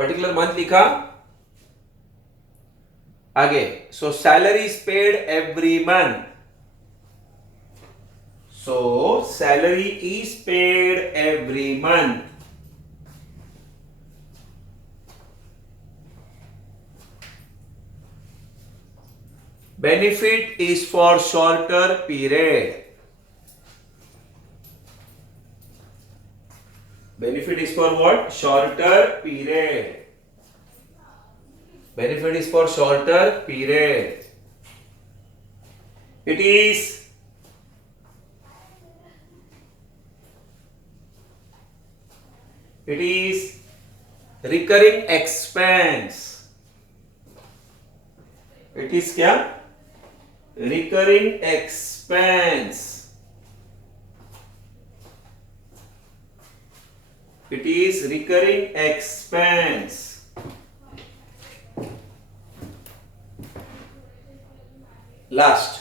Particular month लिखा, आगे सो salary is paid every month, so salary is paid every month. Benefit is for shorter period. Benefit is for what? Shorter period. Benefit is for shorter period. It is recurring expense. It is क्या? Recurring expense. It is recurring expense. Last.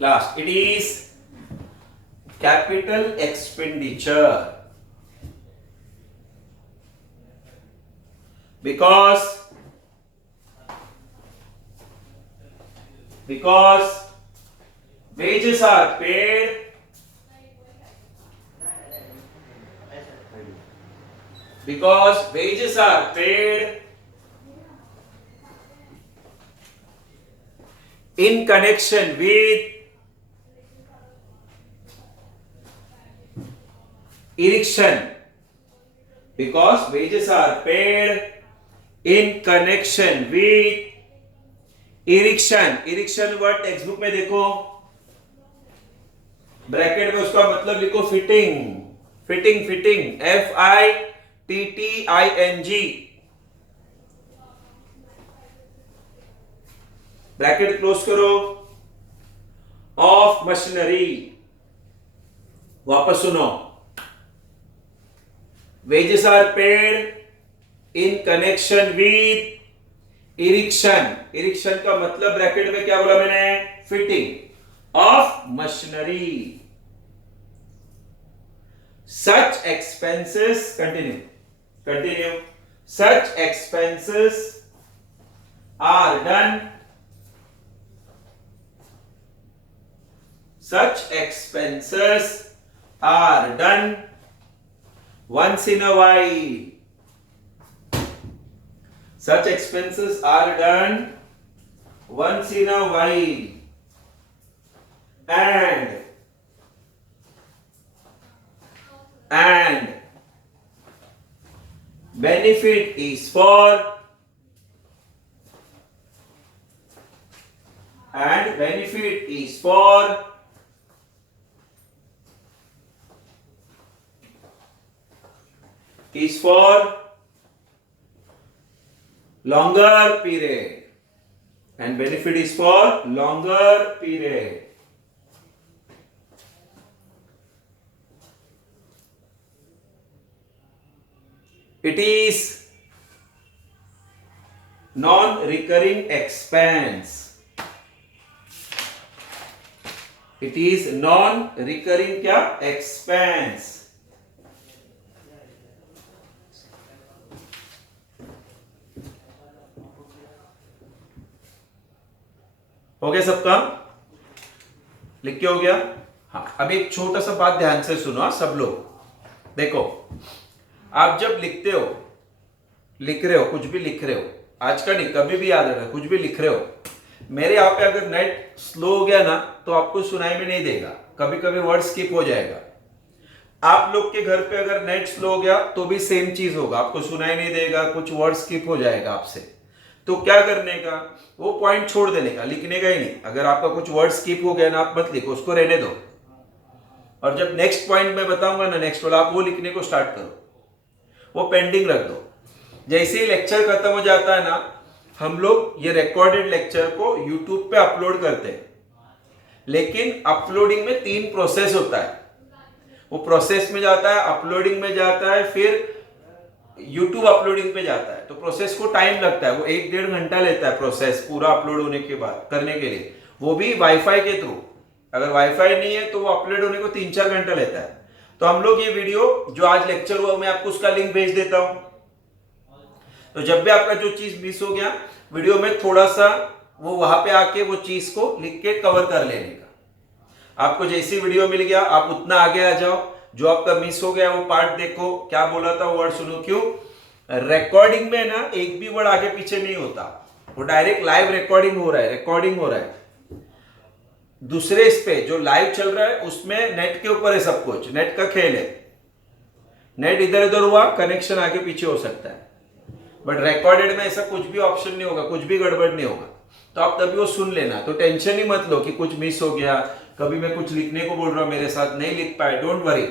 Last. It is capital expenditure. Because wages are paid in connection with erection. Because wages are paid in connection with erection. Erection word text book में देखो, bracket में उसका मतलब लिखो fitting. Fitting FITTING. Bracket close करो. Of machinery. वापस सुनो. Wages are paid in connection with erection का मतलब ब्रैकेट में क्या बोला मैंने? Fitting of machinery. Such expenses continue such expenses are done once in a while. Such expenses are done once in a while. And benefit is for longer period. And benefit is for longer period. It is non-recurring expense. It is non-recurring क्या? Expense. हो गया सबका? लिख के हो गया? हाँ. अभी एक छोटा सा बात ध्यान से सुनो सब लोग. देखो, आप जब लिख रहे हो, कुछ भी लिख रहे हो, आज का नहीं, कभी भी याद रखना, कुछ भी लिख रहे हो, मेरे यहाँ पे अगर नेट स्लो हो गया ना तो आपको सुनाई में नहीं देगा, कभी कभी वर्ड स्किप हो जाएगा. आप लोग के घर पे अगर नेट स्लो हो गया तो भी सेम चीज होगा, आपको सुनाई नहीं देगा, कुछ वर्ड स्किप हो जाएगा आपसे. तो क्या करने का? वो पॉइंट छोड़ देने का, लिखने का ही नहीं. अगर आपका कुछ वर्ड स्किप हो गया ना, आप मत लिखो, उसको रहने दो. और जब नेक्स्ट पॉइंट में बताऊंगा ना, नेक्स्ट वाला, आप वो लिखने को स्टार्ट करो, वो पेंडिंग रख दो. जैसे ही लेक्चर खत्म हो जाता है ना, हम लोग ये रिकॉर्डेड लेक्चर को यूट्यूब पे अपलोड करते हैं. लेकिन अपलोडिंग में 3 प्रोसेस होता है. वो प्रोसेस में जाता है, अपलोडिंग में जाता है, फिर यूट्यूब अपलोडिंग पे जाता है, तो प्रोसेस को टाइम लगता है, वो 1-1.5 घंटा लेता है प्रोसेस पूरा अपलोड होने के बाद करने के लिए, वो भी वाईफाई के थ्रू। अगर वाईफाई नहीं है तो वो अपलोड होने को 3-4 घंटा लेता है। तो हम लोग ये वीडियो जो आज लेक्चर हुआ, मैं आपको उसका लिंक भेज देता हूं। तो जब भी आपका जो चीज मिस हो गया वीडियो में, थोड़ा सा वो वहां पे आके वो चीज को लिख के कवर कर लेने का। आपको जैसी वीडियो मिल गया आप उतना आगे आ जाओ, जो आपका मिस हो गया वो पार्ट देखो, क्या बोला था वो वर्ड सुनो। क्यों? रिकॉर्डिंग में ना एक भी वर्ड आगे पीछे नहीं होता, वो डायरेक्ट लाइव रिकॉर्डिंग हो रहा है, रिकॉर्डिंग हो रहा है। दूसरे इस पे जो लाइव चल रहा है उसमें नेट के ऊपर है सब कुछ, नेट का खेल है। नेट इधर उधर हुआ, कनेक्शन आगे पीछे हो सकता है, बट रिकॉर्डेड में ऐसा कुछ भी ऑप्शन नहीं होगा, कुछ भी गड़बड़ नहीं होगा। तो आप तभी वो सुन लेना। तो टेंशन ही मत लो कि कुछ मिस हो गया, कभी मैं कुछ लिखने को बोल रहा हूं मेरे साथ नहीं लिख पाए, डोंट वरी।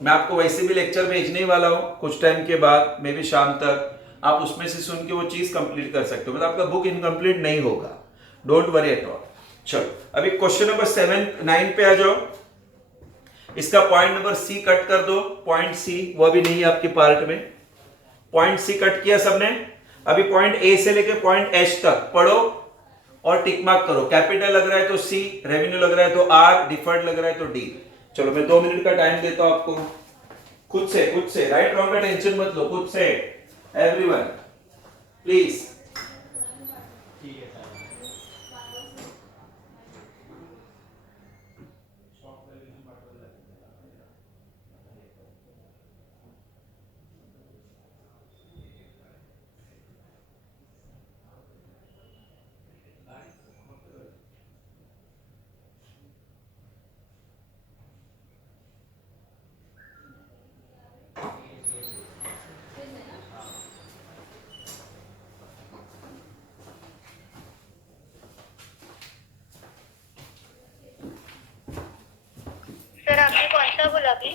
मैं आपको वैसे भी लेक्चर भेजने ही वाला हूं कुछ टाइम के बाद, मे भी शाम तक। आप उसमें से सुन के वो चीज कंप्लीट कर सकते हो, मतलब आपका बुक इनकम्प्लीट नहीं होगा, डोंट वरी एट ऑल। चलो अभी क्वेश्चन नंबर 7-9 पे आ जाओ। इसका पॉइंट नंबर सी कट कर दो, पॉइंट सी वो भी नहीं है आपके पार्ट में। पॉइंट सी कट किया सबने। अभी पॉइंट ए से लेके पॉइंट एच तक पढ़ो और टिक मार्क करो। कैपिटल लग रहा है तो सी, रेवेन्यू लग रहा है तो आर, डिफर्ड लग रहा है तो डी। चलो मैं 2 मिनट का टाइम देता हूं आपको। खुद से राइट रॉन्ग का टेंशन मत लो, खुद से एवरीवन प्लीज। सर आपने कौन सा बोला अभी?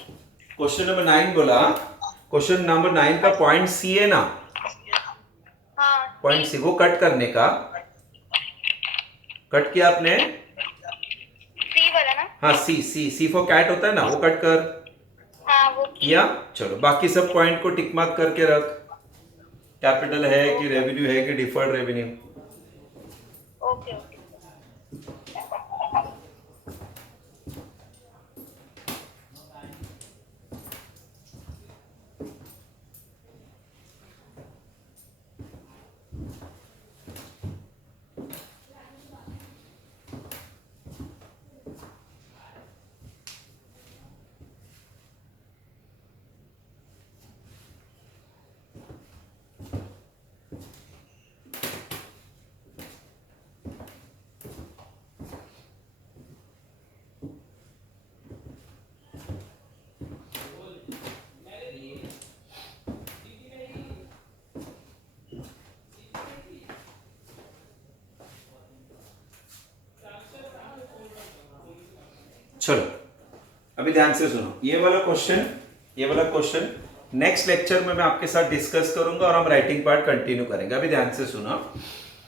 क्वेश्चन नंबर 9 बोला। क्वेश्चन नंबर 9 का पॉइंट सी है ना, हाँ पॉइंट सी वो कट करने का। कट किया आपने? सी वाला ना? हाँ सी, सी सी फॉर कैट होता है ना, वो कट कर हाँ वो किया। चलो बाकी सब पॉइंट को टिक मार्क करके रख। कैपिटल है कि ओके रेवेन्यू है कि डिफर्ड रेवेन्यू। Okay okay. चलो अभी ध्यान से सुनो, ये वाला क्वेश्चन नेक्स्ट लेक्चर में मैं आपके साथ डिस्कस करूंगा और हम राइटिंग पार्ट कंटिन्यू करेंगे। अभी ध्यान से सुनो,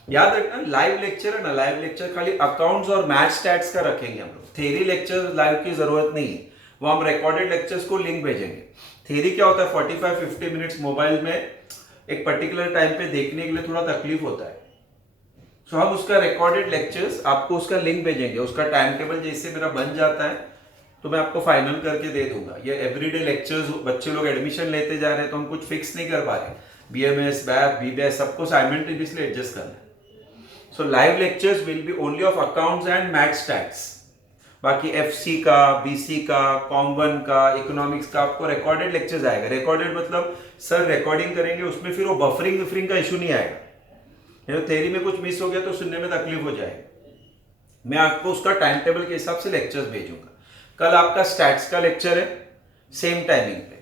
याद रखना लाइव लेक्चर है ना, लाइव लेक्चर खाली अकाउंट्स और मैथ स्टैट्स का रखेंगे हम लोग। थ्योरी लेक्चर लाइव की जरूरत नहीं है, वो हम रिकॉर्डेड लेक्चर्स को लिंक भेजेंगे। थ्योरी क्या होता है, 45-50 मिनट्स मोबाइल में एक पर्टिकुलर टाइम पे देखने के लिए थोड़ा तकलीफ होता है। सो हम उसका रिकॉर्डेड लेक्चर्स आपको उसका लिंक भेजेंगे, उसका टाइम टेबल जैसे मेरा बन जाता है तो मैं आपको फाइनल करके दे दूंगा। ये एवरीडे लेक्चर्स, बच्चे लोग एडमिशन लेते जा रहे हैं तो हम कुछ फिक्स नहीं कर पा रहे, बीएमएस बैफ बीबीएस सबको साइमल्टेनियसली एडजस्ट करना है। सो live lectures will be only of accounts and math stats. बाकी एफसी का, बीसी का, कॉम 1 का, इकोनॉमिक्स का आपको रिकॉर्डेड लेक्चर्स आएगा। रिकॉर्डेड मतलब सर रिकॉर्डिंग करेंगे उसमें फिर वो बफरिंग विफरिंग का इशू नहीं आएगा। थ्योरी में कुछ मिस हो गया तो सुनने में तकलीफ हो जाएगी। मैं आपको उसका टाइम टेबल के हिसाब से लेक्चर्स भेजूंगा। कल आपका स्टैट्स का लेक्चर है सेम टाइमिंग पे,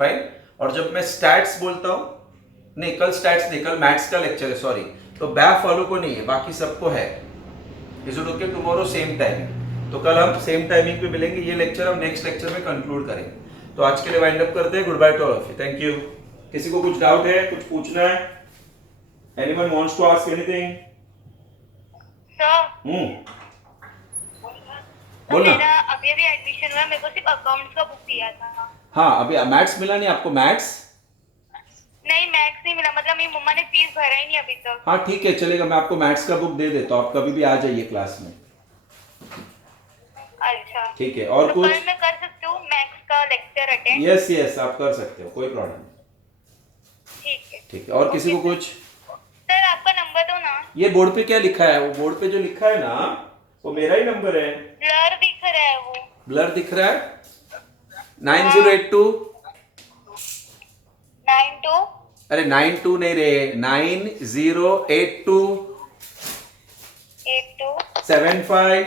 फाइन। और जब मैं स्टैट्स बोलता हूं, नहीं कल स्टैट्स नहीं, कल मैथ्स का लेक्चर है, सॉरी। तो बैफ वालों को नहीं है, बाकी सबको है। Is it okay? Tomorrow same timing. तो कल हम सेम टाइमिंग पे मिलेंगे। ये लेक्चर हम नेक्स्ट लेक्चर में कंक्लूड करेंगे। तो आज के लिए वाइंड अप करते हैं। Good bye to all of you, thank you. किसी को कुछ डाउट है, कुछ पूछना है? Anyone wants to ask anything? Sir बोलना। मेरा अभी अभी एडमिशन हुआ, मेरे को सिर्फ अकाउंट्स का बुक दिया था। हाँ अभी मैथ्स मिला नहीं आपको? मैथ्स नहीं मैथ्स नहीं मिला, मतलब मेरी मम्मा ने फीस भरा ही नहीं अभी तक। हाँ ठीक है चलेगा, मैं आपको मैथ्स का बुक दे देता हूँ, आप कभी भी आ जाइए क्लास में। अच्छा ठीक है, और तो कुछ? कल मैं कर सकती हूँ मैथ्स का लेक्चर अटेंड? यस यस, आप कर सकते हो, कोई प्रॉब्लम नहीं। ठीक है। ठीक है, और किसी को ओके कुछ? सर आपका नंबर दो ना। ये बोर्ड पे क्या लिखा है? वो बोर्ड पे जो लिखा है ना, वो मेरा ही नंबर है। ब्लर दिख रहा है वो। ब्लर दिख रहा है? 9082। 92 अरे 92 नहीं रे, 9082 82 75।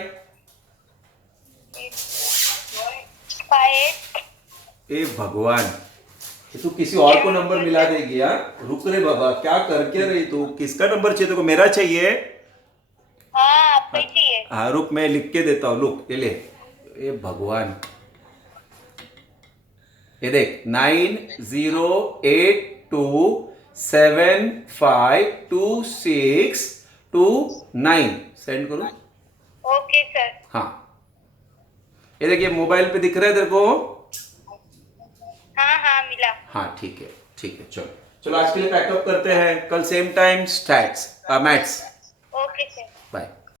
58। ए भगवान, ये तू किसी और को नंबर मिला देगी यार। रुक रे बाबा, क्या कर क्या रही तू? किसका नंबर चाहिए तेरे को? मेरा चाहिए? हाँ आपका ही चाहिए। हाँ रुक, मैं लिख के देता हूँ, रुक ये ले। ए भगवान, ये देख, 9082752629 सेंड करो। Okay sir. हाँ, ये देखिए मोबाइल पे दिख रहा है तेरे को? हाँ हाँ मिला। हाँ ठीक है ठीक है, चलो चलो आज के लिए पैकअप करते हैं, कल सेम टाइम स्टैट्स मैथ्स।